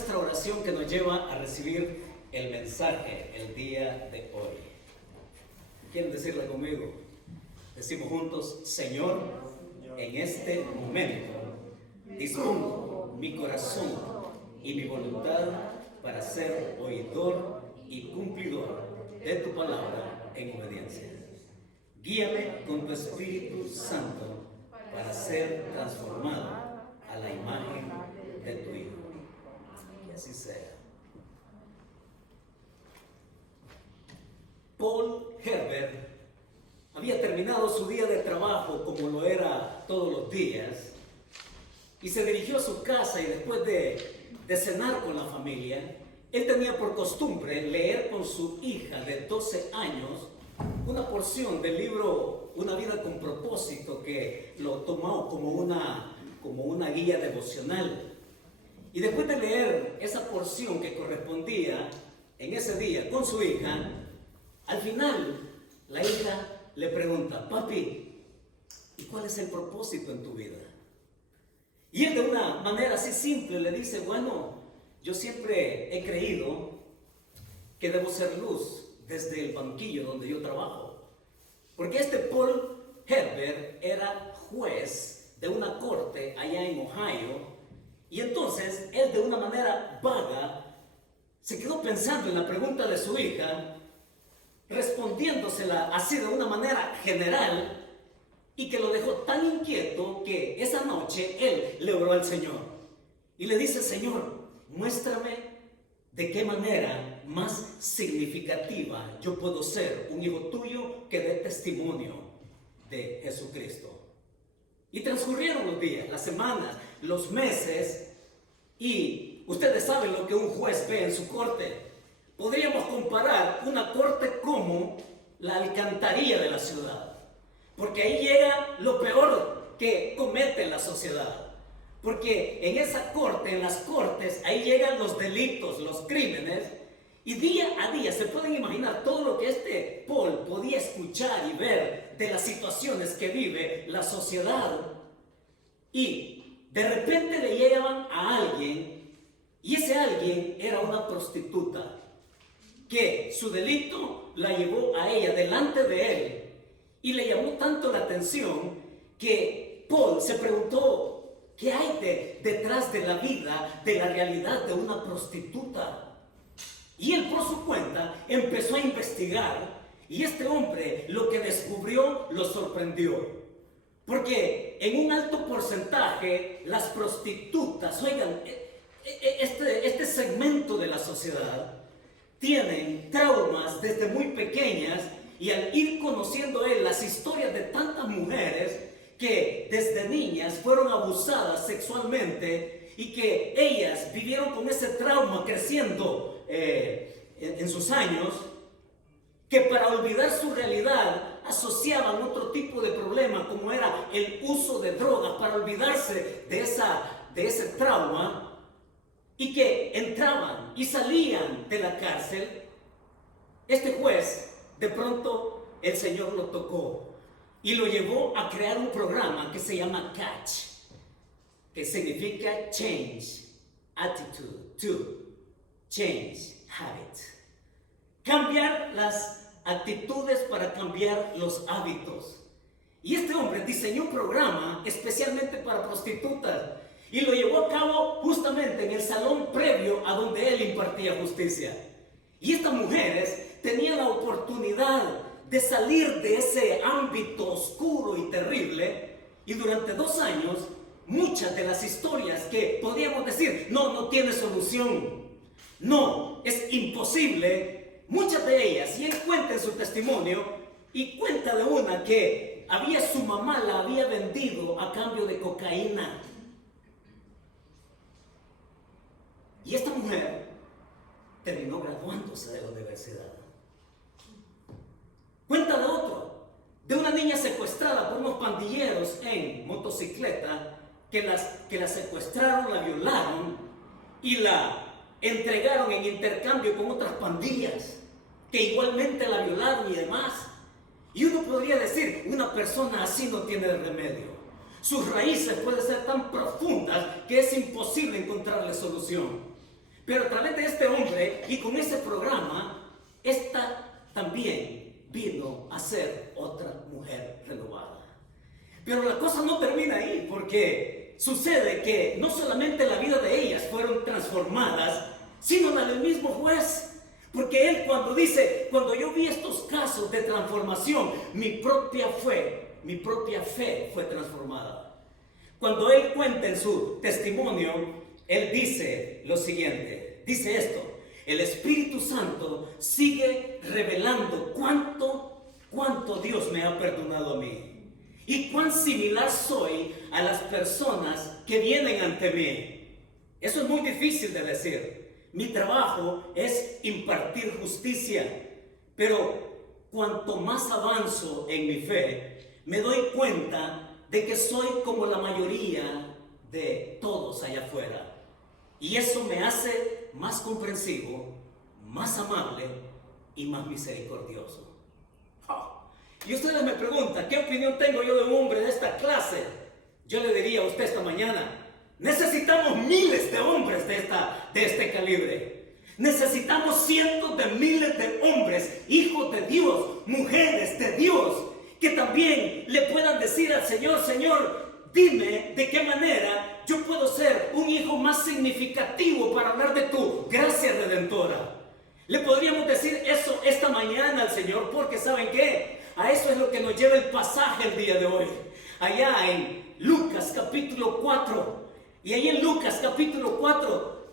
nuestra oración que nos lleva a recibir el mensaje el día de hoy. ¿Quieren decirlo conmigo? Decimos juntos: Señor, en este momento dispongo mi corazón y mi voluntad para ser oidor y cumplidor de tu palabra en obediencia. Guíame con tu Espíritu Santo para ser transformado a la imagen de tu Hijo. Que así sea. Paul Herbert había terminado su día de trabajo, como lo era todos los días, y se dirigió a su casa, y después de cenar con la familia, él tenía por costumbre leer con su hija de 12 años una porción del libro Una vida con propósito, que lo tomó como una guía devocional. Y después de leer esa porción que correspondía en ese día con su hija, al final la hija le pregunta: papi, ¿y cuál es el propósito en tu vida? Y él, de una manera así simple, le dice: bueno, yo siempre he creído que debo ser luz desde el banquillo donde yo trabajo. Porque este Paul Herbert era juez de una corte allá en Ohio, y entonces él, de una manera vaga, se quedó pensando en la pregunta de su hija, respondiéndosela así de una manera general, y que lo dejó tan inquieto que esa noche él le oró al Señor y le dice: Señor, muéstrame de qué manera más significativa yo puedo ser un hijo tuyo que dé testimonio de Jesucristo. Y transcurrieron los días, las semanas, los meses, y ustedes saben lo que un juez ve en su corte. Podríamos comparar una corte como la alcantarilla de la ciudad, porque ahí llega lo peor que comete la sociedad. Porque en esa corte, en las cortes, ahí llegan los delitos, los crímenes, y día a día se pueden imaginar todo lo que este Paul podía escuchar y ver de las situaciones que vive la sociedad. Y de repente le llegaban a alguien, y ese alguien era una prostituta, que su delito la llevó a ella delante de él, y le llamó tanto la atención que Paul se preguntó: ¿qué hay detrás de la vida, de la realidad de una prostituta? Y él, por su cuenta, empezó a investigar, y este hombre lo que descubrió lo sorprendió. Porque en un alto porcentaje las prostitutas, oigan, este segmento de la sociedad, tienen traumas desde muy pequeñas, y al ir conociendo él las historias de tantas mujeres que desde niñas fueron abusadas sexualmente, y que ellas vivieron con ese trauma creciendo en sus años, que para olvidar su realidad asociaban otro tipo de problema, como era el uso de drogas, para olvidarse de ese trauma, y que entraban y salían de la cárcel. Este juez, de pronto el Señor lo tocó y lo llevó a crear un programa que se llama CATCH, que significa Change Attitude to Change Habit. Cambiar las actitudes para cambiar los hábitos. Y este hombre diseñó un programa especialmente para prostitutas, y lo llevó a cabo justamente en el salón previo a donde él impartía justicia. Y estas mujeres tenían la oportunidad de salir de ese ámbito oscuro y terrible, y durante 2 años muchas de las historias que podíamos decir no tiene solución, no, es imposible, muchas de ellas, y él cuenta en su testimonio, y cuenta de una que su mamá la había vendido a cambio de cocaína, y esta mujer terminó graduándose de la universidad. Cuenta de otro, de una niña secuestrada por unos pandilleros en motocicleta, que la secuestraron, la violaron y la entregaron en intercambio con otras pandillas que igualmente la violaron y demás. Y uno podría decir: una persona así no tiene remedio. Sus raíces pueden ser tan profundas que es imposible encontrarle solución. Pero a través de este hombre y con ese programa, esta también vino a ser otra mujer renovada. Pero la cosa no termina ahí, porque sucede que no solamente la vida de ellas fueron transformadas, sino la del mismo juez. Porque él cuando dice, cuando yo vi estos casos de transformación, mi propia fe fue transformada. Cuando él cuenta en su testimonio, él dice lo siguiente, dice esto: el Espíritu Santo sigue revelando cuánto Dios me ha perdonado a mí y cuán similar soy a las personas que vienen ante mí. Eso es muy difícil de decir. Mi trabajo es impartir justicia, pero cuanto más avanzo en mi fe, me doy cuenta de que soy como la mayoría de todos allá afuera. Y eso me hace más comprensivo, más amable y más misericordioso. Y ustedes me preguntan, ¿qué opinión tengo yo de un hombre de esta clase? Yo le diría a usted esta mañana: necesitamos miles de hombres de este calibre. Necesitamos cientos de miles de hombres, hijos de Dios, mujeres de Dios, que también le puedan decir al Señor: Señor, dime de qué manera yo puedo ser un hijo más significativo para hablar de tu gracia redentora. Le podríamos decir eso esta mañana al Señor, porque ¿saben qué? A eso es lo que nos lleva el pasaje el día de hoy. Allá en Lucas capítulo 4. Y ahí en Lucas capítulo 4,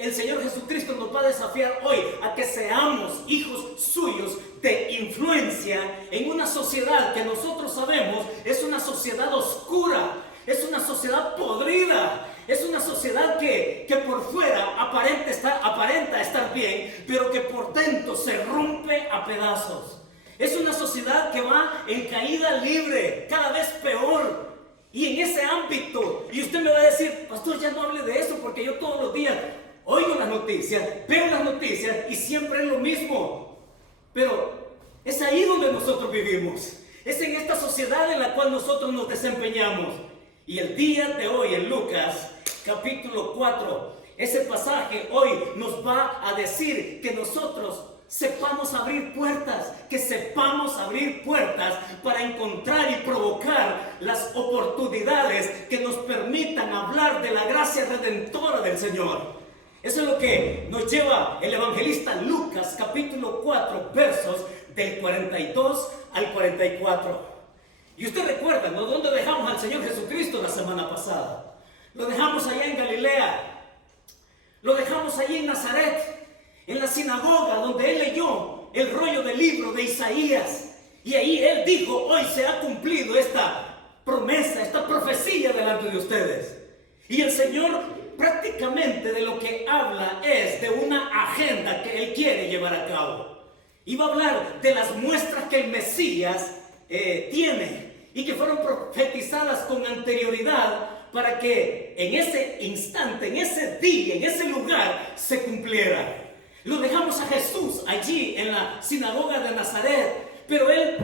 el Señor Jesucristo nos va a desafiar hoy a que seamos hijos suyos de influencia en una sociedad que nosotros sabemos es una sociedad oscura, es una sociedad podrida, es una sociedad que por fuera aparenta estar bien, pero que por dentro se rompe a pedazos. Es una sociedad que va en caída libre, cada vez peor. Y en ese ámbito, y usted me va a decir: pastor, ya no hable de eso, porque yo todos los días oigo las noticias, veo las noticias y siempre es lo mismo. Pero es ahí donde nosotros vivimos, es en esta sociedad en la cual nosotros nos desempeñamos. Y el día de hoy en Lucas capítulo 4, ese pasaje hoy nos va a decir que nosotros sepamos abrir puertas, que sepamos abrir puertas para encontrar y provocar las oportunidades que nos permitan hablar de la gracia redentora del Señor. Eso es lo que nos lleva el evangelista Lucas capítulo 4, versos del 42 al 44. Y usted recuerda, ¿no?, dónde dejamos al Señor Jesucristo la semana pasada. Lo dejamos allá en Galilea, lo dejamos allí en Nazaret, en la sinagoga donde él leyó el rollo del libro de Isaías. Y ahí él dijo: hoy se ha cumplido esta promesa, esta profecía delante de ustedes. Y el Señor prácticamente de lo que habla es de una agenda que él quiere llevar a cabo. Y va a hablar de las muestras que el Mesías tiene y que fueron profetizadas con anterioridad para que en ese instante, en ese día, en ese lugar se cumpliera. Lo dejamos a Jesús allí en la sinagoga de Nazaret, pero él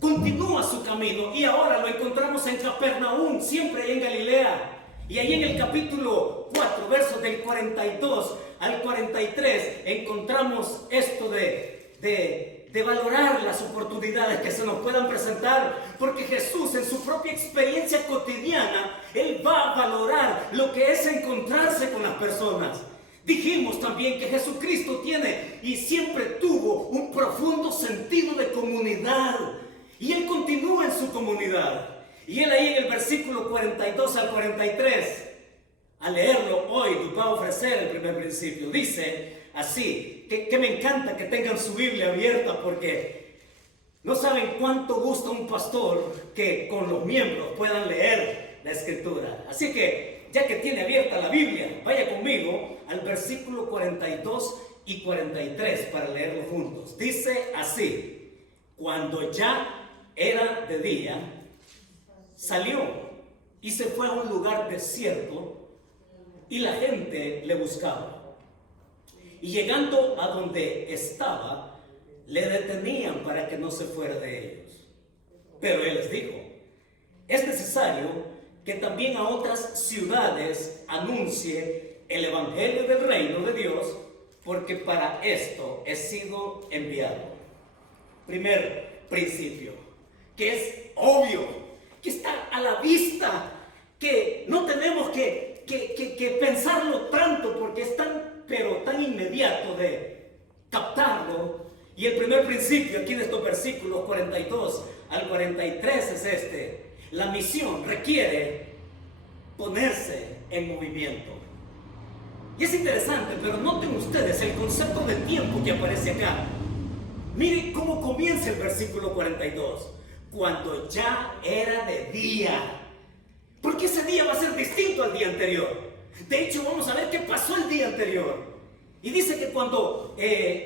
continúa su camino y ahora lo encontramos en Capernaum, siempre ahí en Galilea. Y ahí en el capítulo 4, versos del 42 al 43, encontramos esto de valorar las oportunidades que se nos puedan presentar, porque Jesús en su propia experiencia cotidiana, él va a valorar lo que es encontrarse con las personas. Dijimos también que Jesucristo tiene y siempre tuvo un profundo sentido de comunidad, y él continúa en su comunidad. Y él ahí en el versículo 42 al 43, al leerlo hoy, nos va a ofrecer el primer principio. Dice así, que me encanta que tengan su Biblia abierta, porque no saben cuánto gusta un pastor que con los miembros puedan leer la Escritura. Así que, ya que tiene abierta la Biblia, vaya conmigo al versículo 42 y 43 para leerlo juntos. Dice así: cuando ya era de día, salió y se fue a un lugar desierto, y la gente le buscaba. Y llegando a donde estaba, le detenían para que no se fuera de ellos. Pero él les dijo: es necesario que también a otras ciudades anuncie el evangelio del reino de Dios porque para esto he sido enviado. Primer principio, que es obvio, que está a la vista, que no tenemos que pensarlo tanto porque es tan inmediato de captarlo. Y el primer principio aquí de estos versículos 42 al 43 es este: la misión requiere ponerse en movimiento. Y es interesante, pero noten ustedes el concepto de tiempo que aparece acá. Miren cómo comienza el versículo 42. Cuando ya era de día. Porque ese día va a ser distinto al día anterior. De hecho, vamos a ver qué pasó el día anterior. Y dice que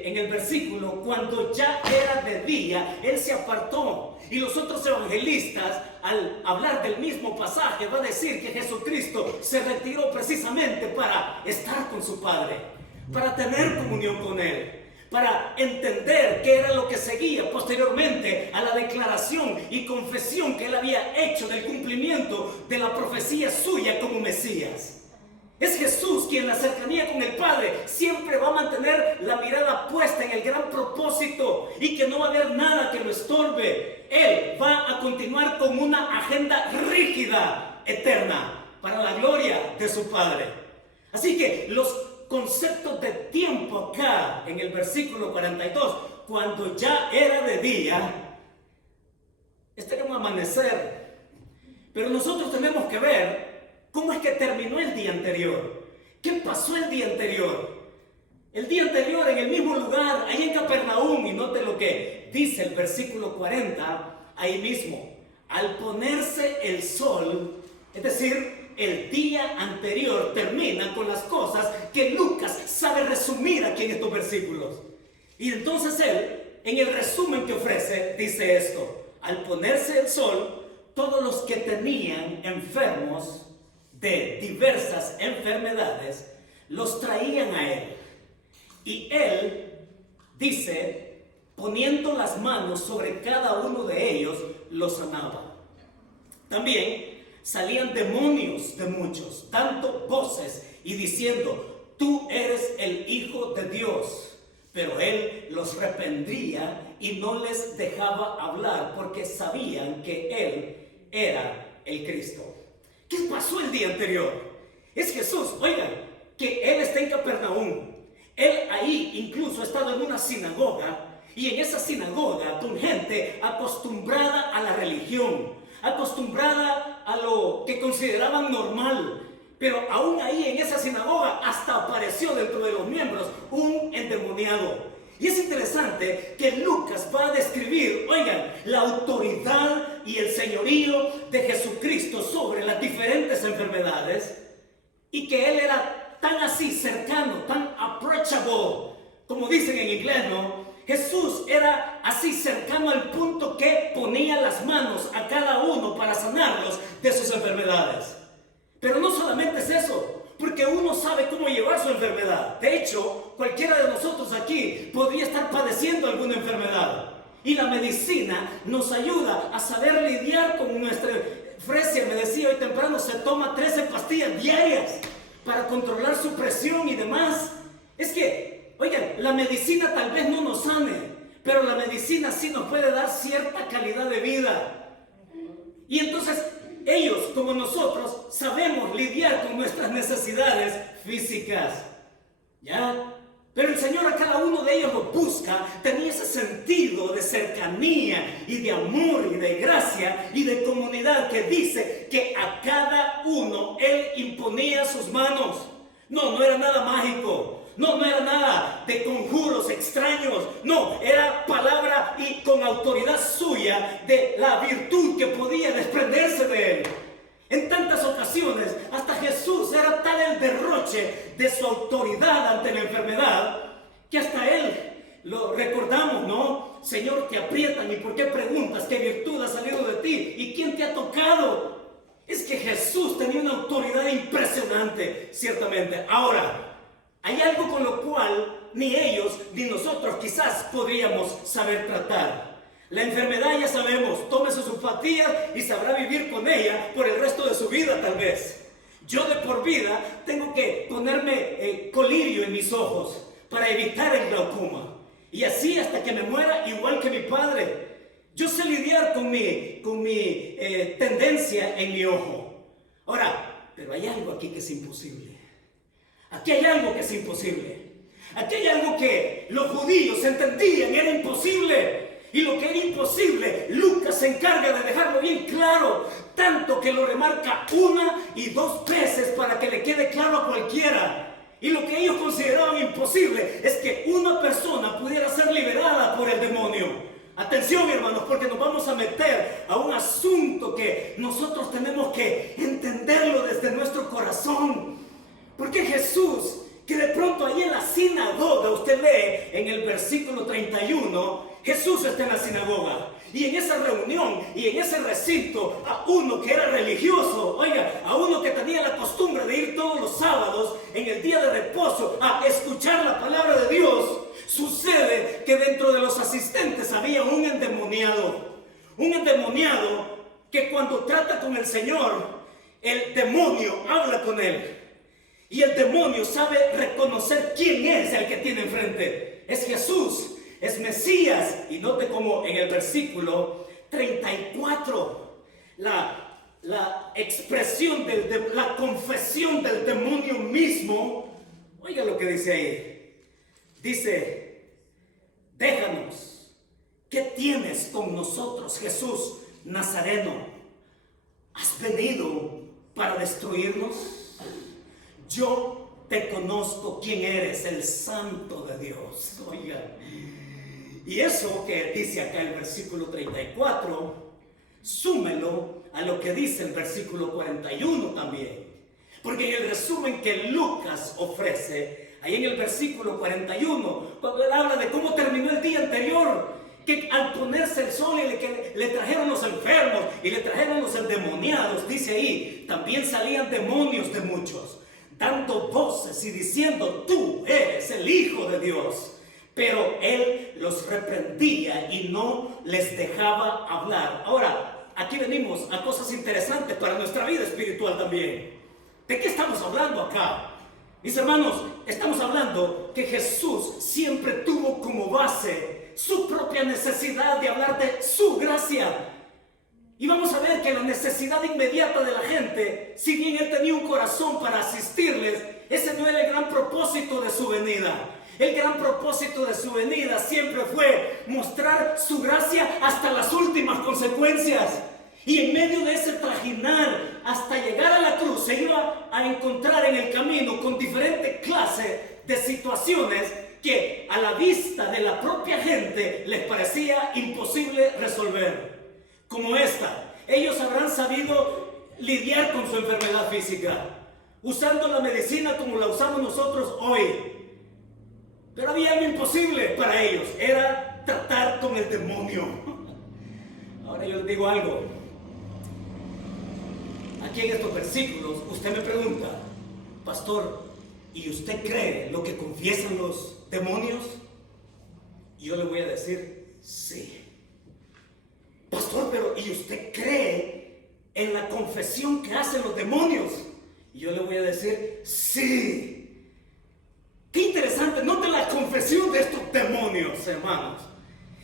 en el versículo, cuando ya era de día, él se apartó. Y los otros evangelistas, al hablar del mismo pasaje, va a decir que Jesucristo se retiró precisamente para estar con su Padre, para tener comunión con Él, para entender qué era lo que seguía posteriormente a la declaración y confesión que Él había hecho del cumplimiento de la profecía suya como Mesías. Es Jesús quien en la cercanía con el Padre siempre va a mantener la mirada puesta en el gran propósito y que no va a haber nada que lo estorbe. Él va a continuar con una agenda rígida, eterna, para la gloria de su Padre. Así que los conceptos de tiempo acá en el versículo 42, cuando ya era de día, este era un amanecer. Pero nosotros tenemos que ver ¿cómo es que terminó el día anterior? ¿Qué pasó el día anterior? El día anterior en el mismo lugar, ahí en Capernaum, y note lo que dice el versículo 40, ahí mismo, al ponerse el sol, es decir, el día anterior termina con las cosas que Lucas sabe resumir aquí en estos versículos. Y entonces él, en el resumen que ofrece, dice esto: al ponerse el sol, todos los que tenían enfermos de diversas enfermedades, los traían a él. Y él, dice, poniendo las manos sobre cada uno de ellos, los sanaba. También salían demonios de muchos, dando voces y diciendo: tú eres el Hijo de Dios. Pero él los reprendía y no les dejaba hablar porque sabían que él era el Cristo. ¿Qué pasó el día anterior? Es Jesús, oigan, que Él está en Capernaum. Él ahí incluso ha estado en una sinagoga, y en esa sinagoga con gente acostumbrada a la religión, acostumbrada a lo que consideraban normal. Pero aún ahí en esa sinagoga hasta apareció dentro de los miembros un endemoniado. Y es interesante que Lucas va a describir, oigan, la autoridad y el señorío de Jesucristo sobre las diferentes enfermedades, y que Él era tan así cercano, tan approachable, como dicen en inglés, ¿no? Jesús era así cercano al punto que ponía las manos a cada uno para sanarlos de sus enfermedades. Pero no solamente es eso, porque uno sabe cómo llevar su enfermedad. De hecho, cualquiera de nosotros aquí podría estar padeciendo alguna enfermedad. Y la medicina nos ayuda a saber lidiar con nuestra... Fresia me decía hoy temprano, se toma 13 pastillas diarias para controlar su presión y demás. Es que, oigan, la medicina tal vez no nos sane, pero la medicina sí nos puede dar cierta calidad de vida. Y entonces ellos, como nosotros, sabemos lidiar con nuestras necesidades físicas. ¿Ya? Pero el Señor a cada uno de ellos los busca. Tenía ese sentido de cercanía y de amor y de gracia y de comunidad, que dice que a cada uno Él imponía sus manos. No era nada mágico. No era nada de conjuros extraños. No, era palabra y con autoridad suya de la virtud que podía desprenderse de Él. En tantas ocasiones, hasta Jesús era tal el derroche de su autoridad ante la enfermedad, que hasta Él lo recordamos, ¿no? Señor, te aprietan, ¿y por qué preguntas? ¿Qué virtud ha salido de ti? ¿Y quién te ha tocado? Es que Jesús tenía una autoridad impresionante, ciertamente. Ahora, hay algo con lo cual ni ellos ni nosotros quizás podríamos saber tratar. La enfermedad, ya sabemos, tome sus pastillas y sabrá vivir con ella por el resto de su vida tal vez. Yo de por vida tengo que ponerme colirio en mis ojos para evitar el glaucoma. Y así hasta que me muera igual que mi padre. Yo sé lidiar con mi tendencia en mi ojo. Ahora, pero hay algo aquí que es imposible. Aquí hay algo que es imposible. Aquí hay algo que los judíos entendían era imposible. Y lo que era imposible, Lucas se encarga de dejarlo bien claro, tanto que lo remarca 1 y 2 veces para que le quede claro a cualquiera. Y lo que ellos consideraban imposible es que una persona pudiera ser liberada por el demonio. Atención, hermanos, porque nos vamos a meter a un asunto que nosotros tenemos que entenderlo desde nuestro corazón. Porque Jesús, que de pronto ahí en la sinagoga, usted lee en el versículo 31, Jesús está en la sinagoga. Y en esa reunión y en ese recinto, a uno que era religioso, oiga, a uno que tenía la costumbre de ir todos los sábados en el día de reposo a escuchar la palabra de Dios, sucede que dentro de los asistentes había un endemoniado que cuando trata con el Señor, el demonio habla con él. Y el demonio sabe reconocer quién es el que tiene enfrente. Es Jesús, es Mesías. Y note como en el versículo 34, la expresión, la confesión del demonio mismo. Oiga lo que dice ahí. Dice, déjanos, ¿qué tienes con nosotros, Jesús Nazareno? ¿Has venido para destruirnos? Yo te conozco quién eres, el Santo de Dios. Oiga, y eso que dice acá el versículo 34, súmelo a lo que dice el versículo 41 también. Porque en el resumen que Lucas ofrece, ahí en el versículo 41, cuando él habla de cómo terminó el día anterior, que al ponerse el sol y que le trajeron los enfermos y le trajeron los endemoniados, dice ahí, también salían demonios de muchos, dando voces y diciendo, tú eres el Hijo de Dios. Pero él los reprendía y no les dejaba hablar. Ahora, aquí venimos a cosas interesantes para nuestra vida espiritual también. ¿De qué estamos hablando acá? Mis hermanos, estamos hablando que Jesús siempre tuvo como base su propia necesidad de hablar de su gracia. Y vamos a ver que la necesidad inmediata de la gente, si bien él tenía un corazón para asistirles, ese no era el gran propósito de su venida. El gran propósito de su venida siempre fue mostrar su gracia hasta las últimas consecuencias. Y en medio de ese trajinar hasta llegar a la cruz se iba a encontrar en el camino con diferentes clases de situaciones que a la vista de la propia gente les parecía imposible resolver. Como esta, ellos habrán sabido lidiar con su enfermedad física, usando la medicina como la usamos nosotros hoy. Pero había algo imposible para ellos, era tratar con el demonio. Ahora yo les digo algo. Aquí en estos versículos, usted me pregunta, pastor, ¿y usted cree lo que confiesan los demonios? Y yo le voy a decir, sí. Pastor, pero ¿y usted cree en la confesión que hacen los demonios? Y yo le voy a decir, sí. Qué interesante, note la confesión de estos demonios, hermanos.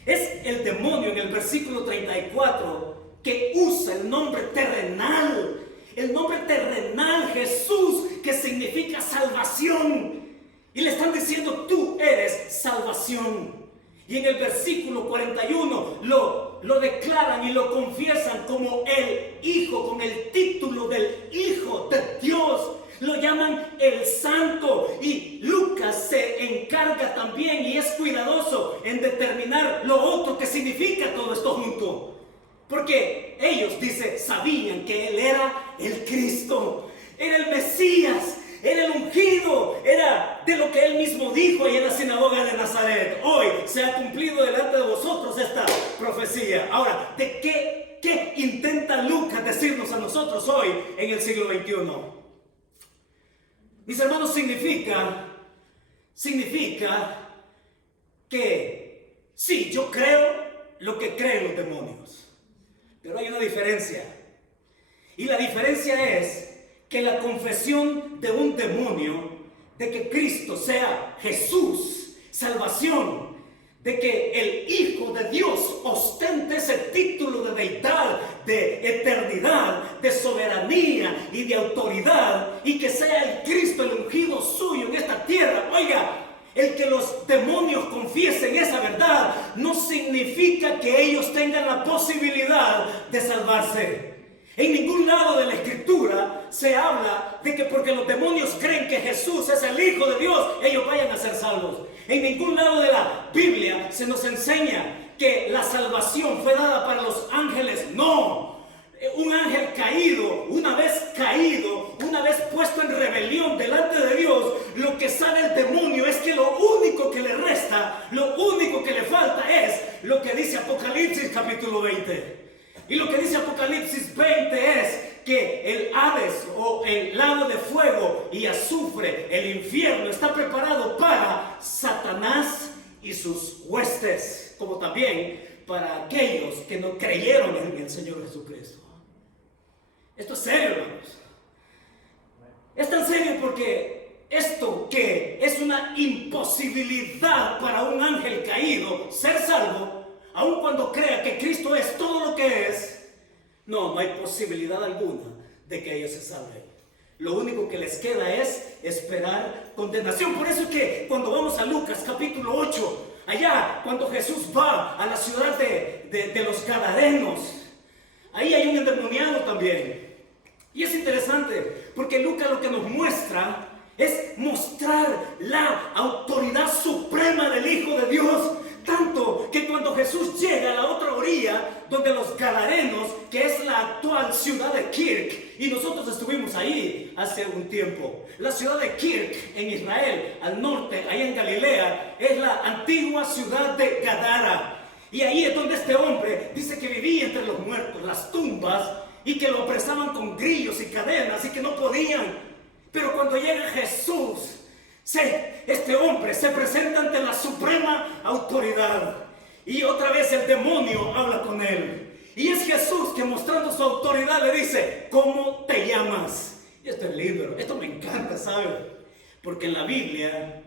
Es el demonio en el versículo 34 que usa el nombre terrenal. El nombre terrenal, Jesús, que significa salvación. Y le están diciendo, tú eres salvación. Y en el versículo 41 lo declaran y lo confiesan como el Hijo, con el título del Hijo de Dios. Lo llaman el Santo. Y Lucas se encarga también y es cuidadoso en determinar lo otro que significa todo esto junto. Porque ellos, dice, sabían que Él era el Cristo, era el Mesías, era el ungido, era de lo que Él mismo dijo ahí en la sinagoga de Nazaret. Hoy se ha cumplido delante de vosotros esta profecía. Ahora, ¿de qué intenta Lucas decirnos a nosotros hoy en el siglo XXI? Mis hermanos, significa que sí, yo creo lo que creen los demonios. Pero hay una diferencia. Y la diferencia es que la confesión de un demonio de que Cristo sea Jesús salvación, de que el Hijo de Dios ostente ese título de deidad, de eternidad, de soberanía y de autoridad, y que sea el Cristo el ungido suyo en esta tierra. Oiga, el que los demonios confiesen esa verdad no significa que ellos tengan la posibilidad de salvarse. En ningún lado de la Escritura se habla de que porque los demonios creen que Jesús es el Hijo de Dios, ellos vayan a ser salvos. En ningún lado de la Biblia se nos enseña que la salvación fue dada para los ángeles. No. Un ángel caído, una vez puesto en rebelión delante de Dios, lo que sabe el demonio es que lo único que le resta, lo único que le falta es lo que dice Apocalipsis capítulo 20. Y lo que dice Apocalipsis 20 es que el Hades o el lago de fuego y azufre, el infierno, está preparado para Satanás y sus huestes, como también para aquellos que no creyeron en el Señor Jesucristo. Esto es serio, hermanos. Es tan serio porque esto que es una imposibilidad para un ángel caído ser salvo, aun cuando crea que Cristo es todo lo que es, no hay posibilidad alguna de que ellos se salven. Lo único que les queda es esperar condenación. Por eso es que cuando vamos a Lucas capítulo 8, allá cuando Jesús va a la ciudad de los Gadarenos, ahí hay un endemoniado también. Y es interesante porque Lucas lo que nos muestra es mostrar la autoridad suprema del Hijo de Dios. Tanto que cuando Jesús llega a la otra orilla, donde los Gadarenos, que es la actual ciudad de Kirk, y nosotros estuvimos ahí hace un tiempo. La ciudad de Kirk en Israel, al norte, ahí en Galilea, es la antigua ciudad de Gadara. Y ahí es donde este hombre dice que vivía entre los muertos, las tumbas, y que lo apresaban con grillos y cadenas y que no podían. Pero cuando llega Jesús, este hombre se presenta ante la suprema autoridad. Y otra vez el demonio habla con él. Y es Jesús que, mostrando su autoridad, le dice: ¿cómo te llamas? Y esto es lindo, esto me encanta, ¿sabe? Porque en la Biblia,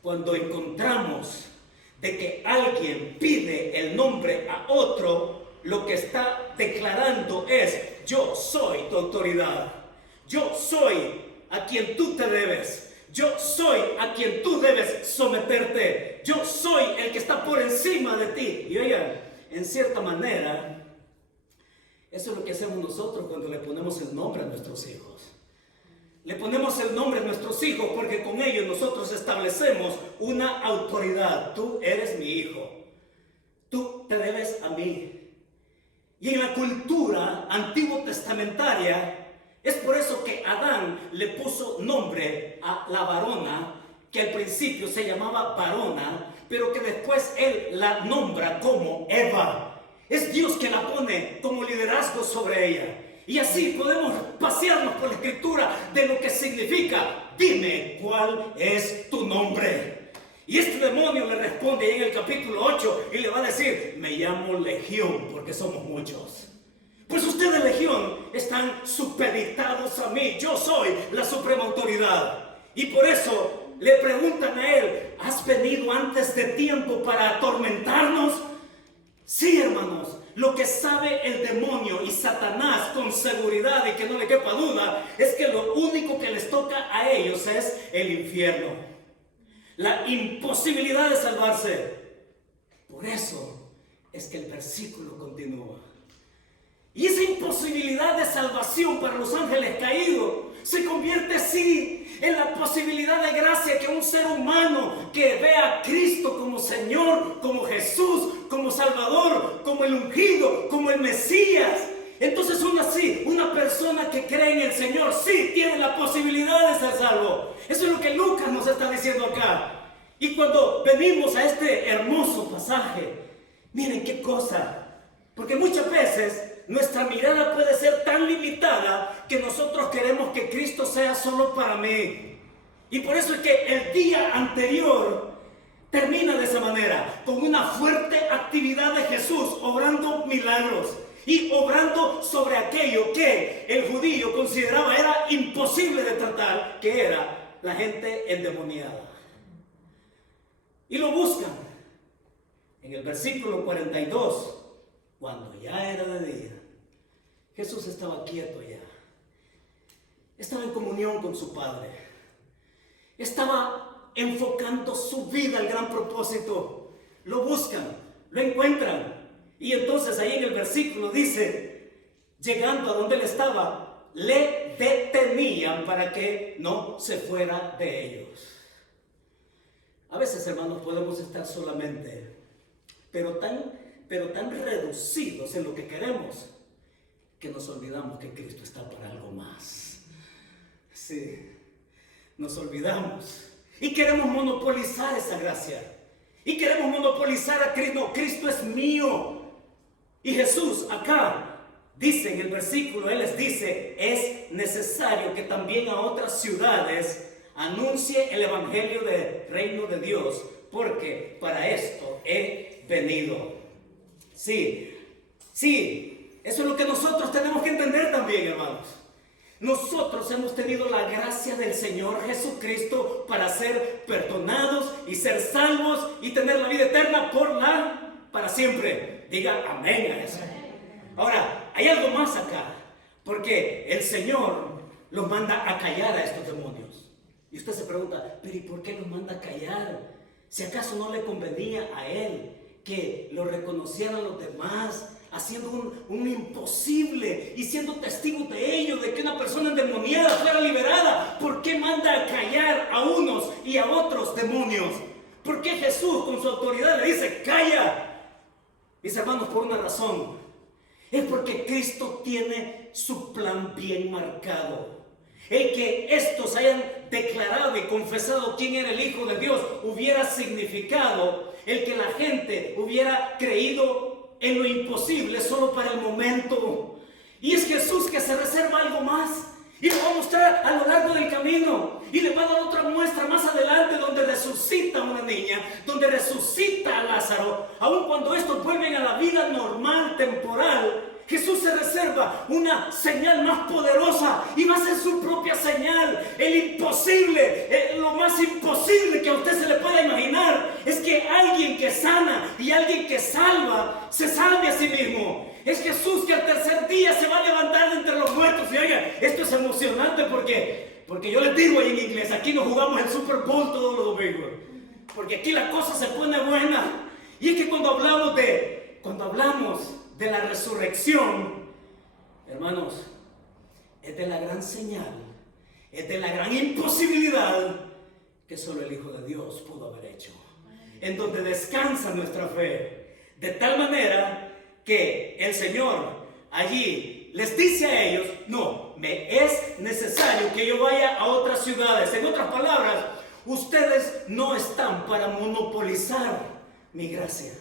cuando encontramos de que alguien pide el nombre a otro, lo que está declarando es: yo soy tu autoridad, yo soy a quien tú te debes, yo soy a quien tú debes someterte, yo soy el que está por encima de ti. Y oigan, en cierta manera, eso es lo que hacemos nosotros cuando le ponemos el nombre a nuestros hijos. Le ponemos el nombre a nuestros hijos porque con ellos nosotros establecemos una autoridad. Tú eres mi hijo, tú te debes a mí. Y en la cultura antiguo testamentaria, es por eso que Adán le puso nombre a la varona, que al principio se llamaba varona, pero que después él la nombra como Eva. Es Dios que la pone como liderazgo sobre ella. Y así podemos pasearnos por la escritura de lo que significa: dime cuál es tu nombre. Y este demonio le responde ahí en el capítulo 8 y le va a decir: me llamo Legión, porque somos muchos. Pues ustedes, Legión, están supeditados a mí. Yo soy la suprema autoridad. Y por eso le preguntan a él: ¿has venido antes de tiempo para atormentarnos? Sí, hermanos. Lo que sabe el demonio y Satanás con seguridad, y que no le quepa duda, es que lo único que les toca a ellos es el infierno. La imposibilidad de salvarse. Por eso es que el versículo continúa. Y esa imposibilidad de salvación para los ángeles caídos se convierte así en la posibilidad de gracia que un ser humano que ve a Cristo como Señor, como Jesús, como Salvador, como el ungido, como el Mesías. Entonces una persona que cree en el Señor sí tiene la posibilidad de ser salvo. Eso es lo que Lucas nos está diciendo acá. Y cuando venimos a este hermoso pasaje, miren qué cosa. Porque muchas veces nuestra mirada puede ser tan limitada que nosotros queremos que Cristo sea solo para mí. Y por eso es que el día anterior termina de esa manera, con una fuerte actividad de Jesús obrando milagros y obrando sobre aquello que el judío consideraba era imposible de tratar, que era la gente endemoniada. y lo buscan. En el versículo 42, cuando ya era de día, Jesús estaba quieto ya. Estaba en comunión con su Padre. Estaba enfocando su vida al gran propósito. Lo buscan, lo encuentran. Y entonces ahí en el versículo dice, llegando a donde él estaba, le detenían para que no se fuera de ellos. A veces, hermanos, podemos estar solamente, pero tan reducidos en lo que queremos, que nos olvidamos que Cristo está para algo más. Sí, nos olvidamos y queremos monopolizar esa gracia. Y queremos monopolizar a Cristo. No, Cristo es mío. Y Jesús acá dice en el versículo, Él les dice, es necesario que también a otras ciudades anuncie el evangelio del reino de Dios, porque para esto he venido. Sí, eso es lo que nosotros tenemos que entender también, hermanos. Nosotros hemos tenido la gracia del Señor Jesucristo para ser perdonados y ser salvos y tener la vida eterna para siempre. Diga amén a eso. Ahora, hay algo más acá, porque el Señor los manda a callar a estos demonios. Y usted se pregunta, pero ¿y por qué los manda a callar? Si acaso no le convenía a Él que lo reconocieran los demás, haciendo un imposible y siendo testigos de ello, de que una persona endemoniada fuera liberada. ¿Por qué manda a callar a unos y a otros demonios? ¿Por qué Jesús con su autoridad le dice calla? Mis hermanos, por una razón. Es porque Cristo tiene su plan bien marcado. El que estos hayan declarado y confesado quién era el Hijo de Dios hubiera significado el que la gente hubiera creído en lo imposible solo para el momento. Y es Jesús que se reserva algo más y lo va a mostrar a lo largo del camino, y le va a dar otra muestra más adelante, donde resucita a una niña, donde resucita a Lázaro. Aun cuando estos vuelven a la vida normal, temporal, Jesús se reserva una señal más poderosa, y va a ser su propia señal. El imposible, lo más imposible que a usted se le pueda imaginar, es que alguien que sana y alguien que salva se salve a sí mismo. Es Jesús que al tercer día se va a levantar de entre los muertos. Y oiga, esto es emocionante porque yo les digo ahí en inglés, aquí nos jugamos el Super Bowl todos los domingos, porque aquí la cosa se pone buena. Y es que cuando hablamos de la resurrección, hermanos, es de la gran señal, es de la gran imposibilidad que solo el Hijo de Dios pudo haber hecho, en donde descansa nuestra fe, de tal manera que el Señor allí les dice a ellos, no, me es necesario que yo vaya a otras ciudades. En otras palabras, ustedes no están para monopolizar mi gracia.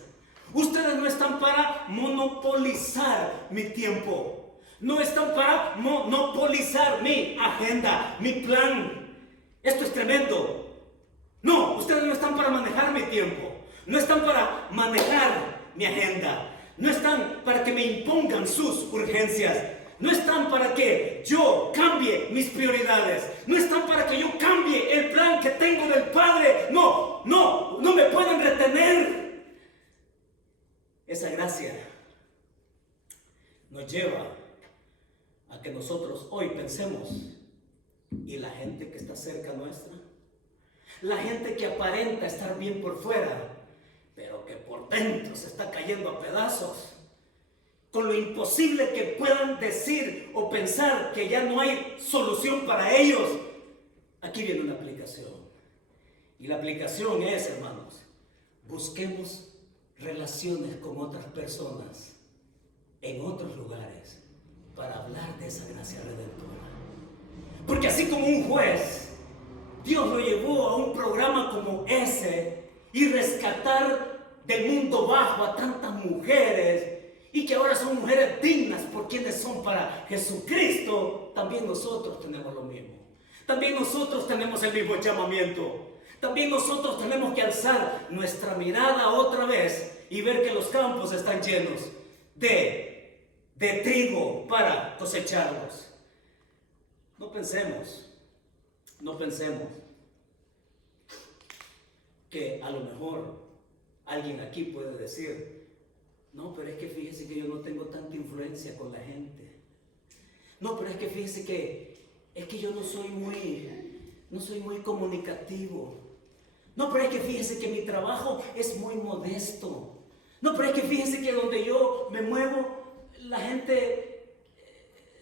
Ustedes no están para monopolizar mi tiempo. No están para monopolizar mi agenda, mi plan. Esto es tremendo. No, ustedes no están para manejar mi tiempo. No están para manejar mi agenda. No están para que me impongan sus urgencias. No están para que yo cambie mis prioridades. No están para que yo cambie el plan que tengo del Padre. No me pueden retener. Esa gracia nos lleva a que nosotros hoy pensemos, ¿y la gente que está cerca nuestra? La gente que aparenta estar bien por fuera, pero que por dentro se está cayendo a pedazos, con lo imposible que puedan decir o pensar que ya no hay solución para ellos. Aquí viene una aplicación. Y la aplicación es, hermanos, busquemos relaciones con otras personas en otros lugares para hablar de esa gracia redentora. Porque así como un juez, Dios lo llevó a un programa como ese y rescatar del mundo bajo a tantas mujeres, y que ahora son mujeres dignas por quienes son para Jesucristo. También nosotros tenemos lo mismo. También nosotros tenemos el mismo llamamiento. También nosotros tenemos que alzar nuestra mirada otra vez y ver que los campos están llenos de trigo para cosecharlos. No pensemos que a lo mejor alguien aquí puede decir, no, pero es que fíjese que yo no tengo tanta influencia con la gente. No, pero es que fíjese que yo no soy muy comunicativo. No, pero es que fíjese que mi trabajo es muy modesto. No, pero es que fíjese que donde yo me muevo, la gente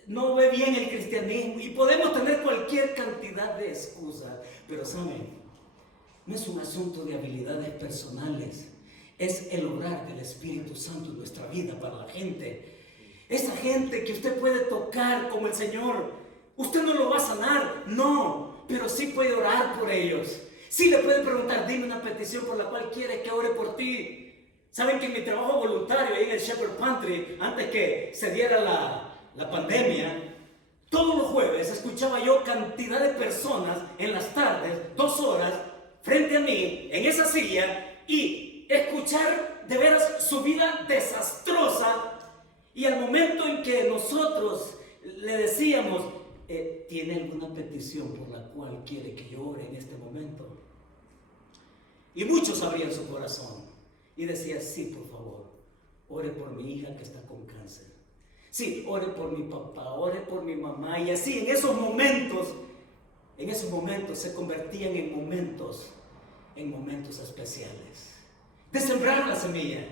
no ve bien el cristianismo. Y podemos tener cualquier cantidad de excusas. Pero ¿saben? No es un asunto de habilidades personales. Es el obrar del Espíritu Santo en nuestra vida para la gente. Esa gente que usted puede tocar como el Señor. Usted no lo va a sanar, no. Pero sí puede orar por ellos. Sí le puede preguntar, dime una petición por la cual quieres que ore por ti. Saben que en mi trabajo voluntario ahí en el Shepherd Pantry, antes que se diera la pandemia, todos los jueves escuchaba yo cantidad de personas en las tardes, 2 horas, frente a mí, en esa silla, y escuchar de veras su vida desastrosa. Y al momento en que nosotros le decíamos, ¿tiene alguna petición por la cual quiere que yo ore en este momento? Y muchos abrían su corazón y decían, sí, por favor, ore por mi hija que está con cáncer. Sí, ore por mi papá, ore por mi mamá. Y así en esos momentos se convertían en momentos especiales. De sembrar la semilla.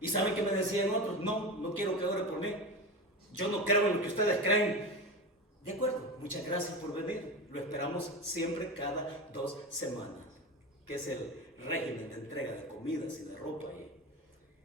¿Y saben qué me decían otros? No quiero que ore por mí. Yo no creo en lo que ustedes creen. De acuerdo, muchas gracias por venir. Lo esperamos siempre cada 2 semanas, que es el régimen de entrega de comidas y de ropa.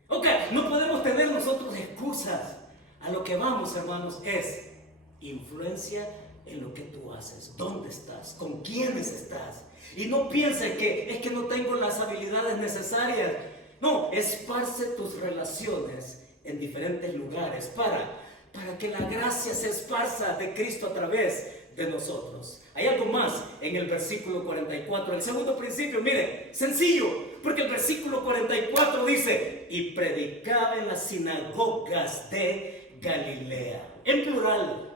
Ok, no podemos tener nosotros excusas. A lo que vamos, hermanos, es influencia en lo que tú haces. ¿Dónde estás? ¿Con quiénes estás? Y no pienses que es que no tengo las habilidades necesarias. No, esparce tus relaciones en diferentes lugares para que la gracia se esparza de Cristo a través de nosotros. Hay algo más en el versículo 44. El segundo principio, mire, sencillo, porque el versículo 44 dice, y predicaba en las sinagogas de Galilea. En plural.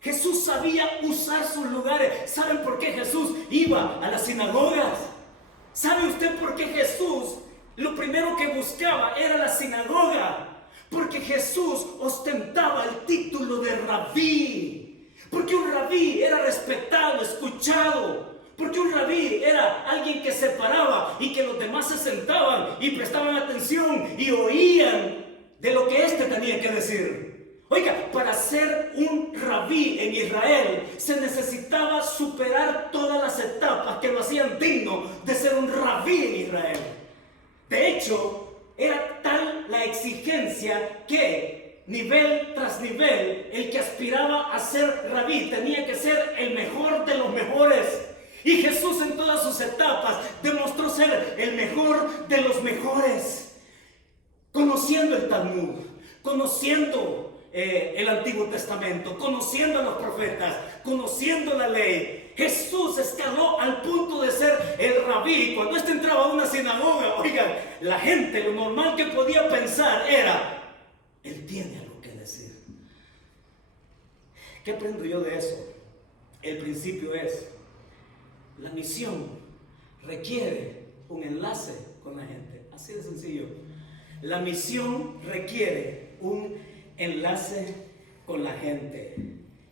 Jesús sabía usar sus lugares. ¿Saben por qué Jesús iba a las sinagogas? ¿Sabe usted por qué Jesús lo primero que buscaba era la sinagoga? Porque Jesús ostentaba el título de rabí. Porque un rabí era respetado, escuchado. Porque un rabí era alguien que se paraba y que los demás se sentaban y prestaban atención y oían de lo que éste tenía que decir. Oiga, para ser un rabí en Israel se necesitaba superar todas las etapas que lo hacían digno de ser un rabí en Israel. De hecho, era tal la exigencia que nivel tras nivel el que aspiraba a ser rabí tenía que ser el mejor de los mejores. Y Jesús en todas sus etapas demostró ser el mejor de los mejores, conociendo el Talmud, conociendo el Antiguo Testamento, conociendo a los profetas, conociendo la ley. Jesús escaló al punto de ser el rabí. Cuando éste entraba a una sinagoga, oigan, la gente, lo normal que podía pensar era, él tiene algo que decir. ¿Qué aprendo yo de eso? El principio es, la misión requiere un enlace con la gente. Así de sencillo. La misión requiere un enlace con la gente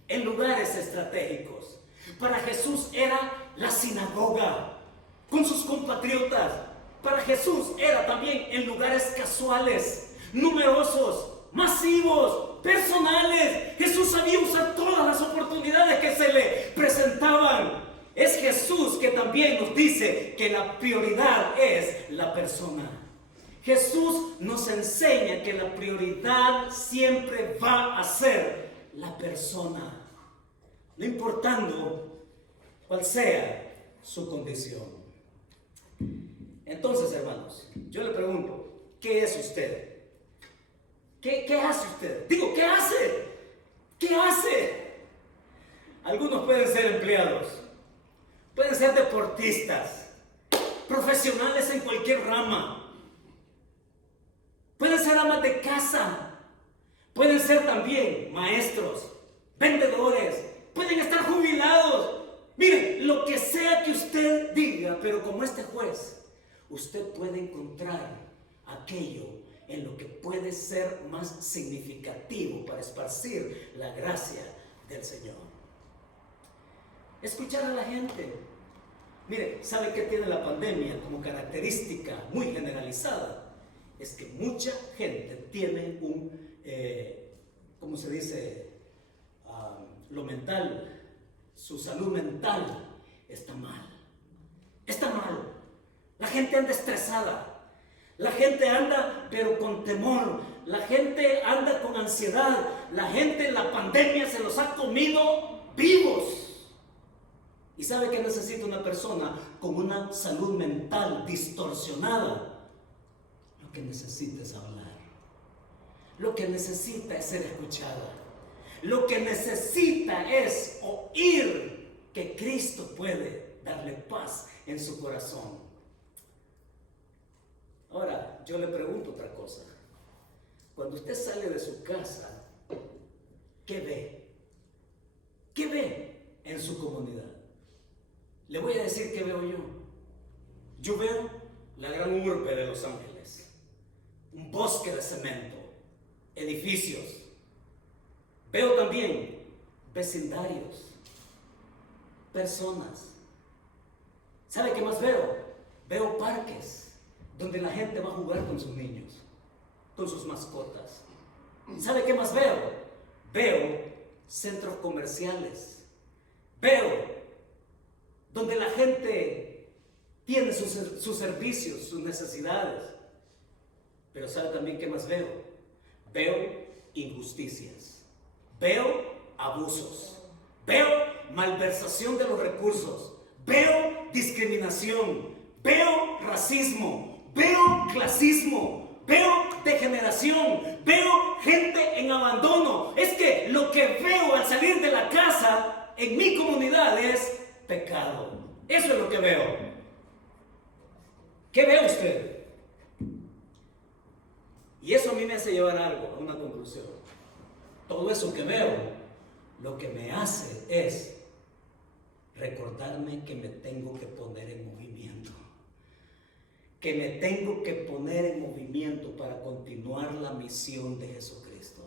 en lugares estratégicos. Para Jesús era la sinagoga con sus compatriotas. Para Jesús era también en lugares casuales, numerosos, masivos, personales. Jesús sabía usar todas las oportunidades que se le presentaban. Es Jesús que también nos dice que la prioridad es la persona. Jesús nos enseña que la prioridad siempre va a ser la persona, no importando cuál sea su condición. Entonces, hermanos, yo le pregunto, ¿qué es usted? ¿Qué hace usted? Digo, ¿qué hace? ¿Qué hace? Algunos pueden ser empleados, pueden ser deportistas, profesionales en cualquier rama. Pueden ser amas de casa, pueden ser también maestros, vendedores, pueden estar jubilados. Miren, lo que sea que usted diga, pero como este juez, usted puede encontrar aquello en lo que puede ser más significativo para esparcir la gracia del Señor. Escuchar a la gente. Mire, ¿sabe qué tiene la pandemia como característica muy generalizada? Es que mucha gente tiene ¿cómo se dice? Lo mental, su salud mental está mal. Está mal. La gente anda estresada. La gente anda pero con temor. La gente anda con ansiedad. La gente en la pandemia se los ha comido vivos. ¿Y sabe qué necesita una persona con una salud mental distorsionada? Lo que necesita es hablar. Lo que necesita es ser escuchada. Lo que necesita es oír que Cristo puede darle paz en su corazón. Ahora, yo le pregunto otra cosa. Cuando usted sale de su casa, ¿qué ve? ¿Qué ve en su comunidad? Le voy a decir qué veo yo. Yo veo la gran urbe de Los Ángeles, un bosque de cemento, edificios. Veo también vecindarios, personas. ¿Sabe qué más veo? Veo parques donde la gente va a jugar con sus niños, con sus mascotas. ¿Sabe qué más veo? Veo centros comerciales. Veo donde la gente tiene sus servicios, sus necesidades. Pero ¿sabe también qué más veo? Veo injusticias. Veo abusos. Veo malversación de los recursos. Veo discriminación. Veo racismo. Veo clasismo. Veo degeneración. Veo gente en abandono. Es que lo que veo al salir de la casa en mi comunidad es pecado. Eso es lo que veo. ¿Qué ve usted? Y eso a mí me hace llevar a una conclusión. Todo eso que veo, lo que me hace es recordarme que me tengo que poner en movimiento. Que me tengo que poner en movimiento para continuar la misión de Jesucristo.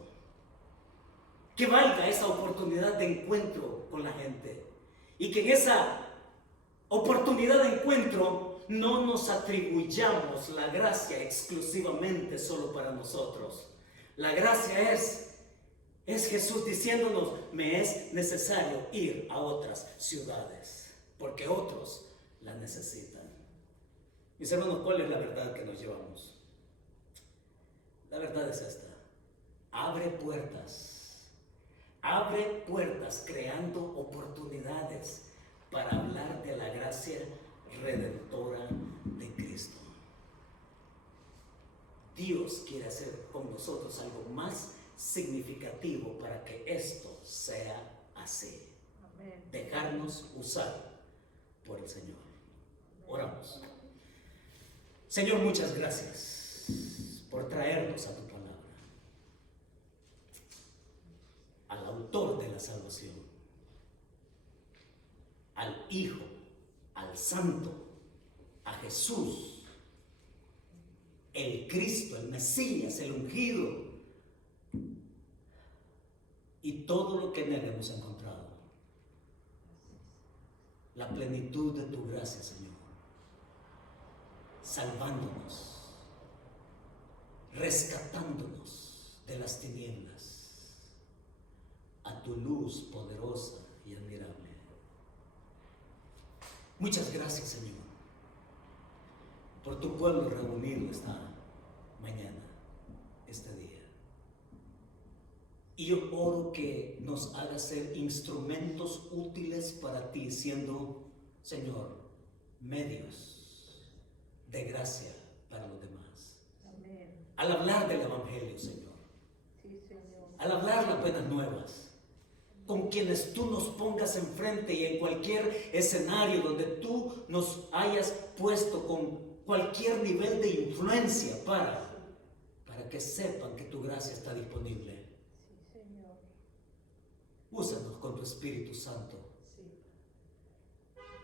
Que valga esa oportunidad de encuentro con la gente. Y que en esa oportunidad de encuentro no nos atribuyamos la gracia exclusivamente solo para nosotros. La gracia es Jesús diciéndonos, me es necesario ir a otras ciudades, porque otros la necesitan. Mis hermanos, ¿cuál es la verdad que nos llevamos? La verdad es esta: abre puertas creando oportunidades para hablar de la gracia redentora de Cristo. Dios quiere hacer con nosotros algo más significativo para que esto sea así. Amén. Dejarnos usar por el Señor. Oramos. Señor, muchas gracias por traernos a tu palabra, al autor de la salvación, al Hijo, al Santo, a Jesús, el Cristo, el Mesías, el ungido, y todo lo que en él hemos encontrado. La plenitud de tu gracia, Señor, salvándonos, rescatándonos de las tinieblas a tu luz poderosa y admirable. Muchas gracias, Señor, por tu pueblo reunido esta mañana, este día. Y yo oro que nos hagas ser instrumentos útiles para ti, siendo, Señor, medios de gracia para los demás. Amén. Al hablar del Evangelio, Señor. Sí, Señor. Al hablar las buenas nuevas, con quienes tú nos pongas enfrente y en cualquier escenario donde tú nos hayas puesto con cualquier nivel de influencia para que sepan que tu gracia está disponible. Sí, Señor. Úsanos con tu Espíritu Santo, sí,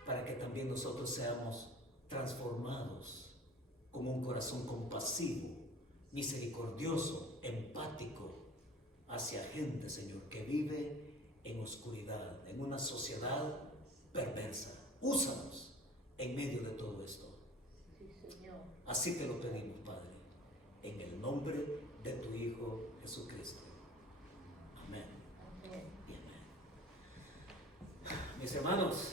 para que también nosotros seamos transformados con un corazón compasivo, misericordioso, empático hacia gente, Señor, que vive en oscuridad, en una sociedad perversa. Úsanos en medio de todo esto. Sí, Señor. Así te lo pedimos, Padre, en el nombre de tu Hijo Jesucristo. Amén. Amén. Y amén. Mis hermanos,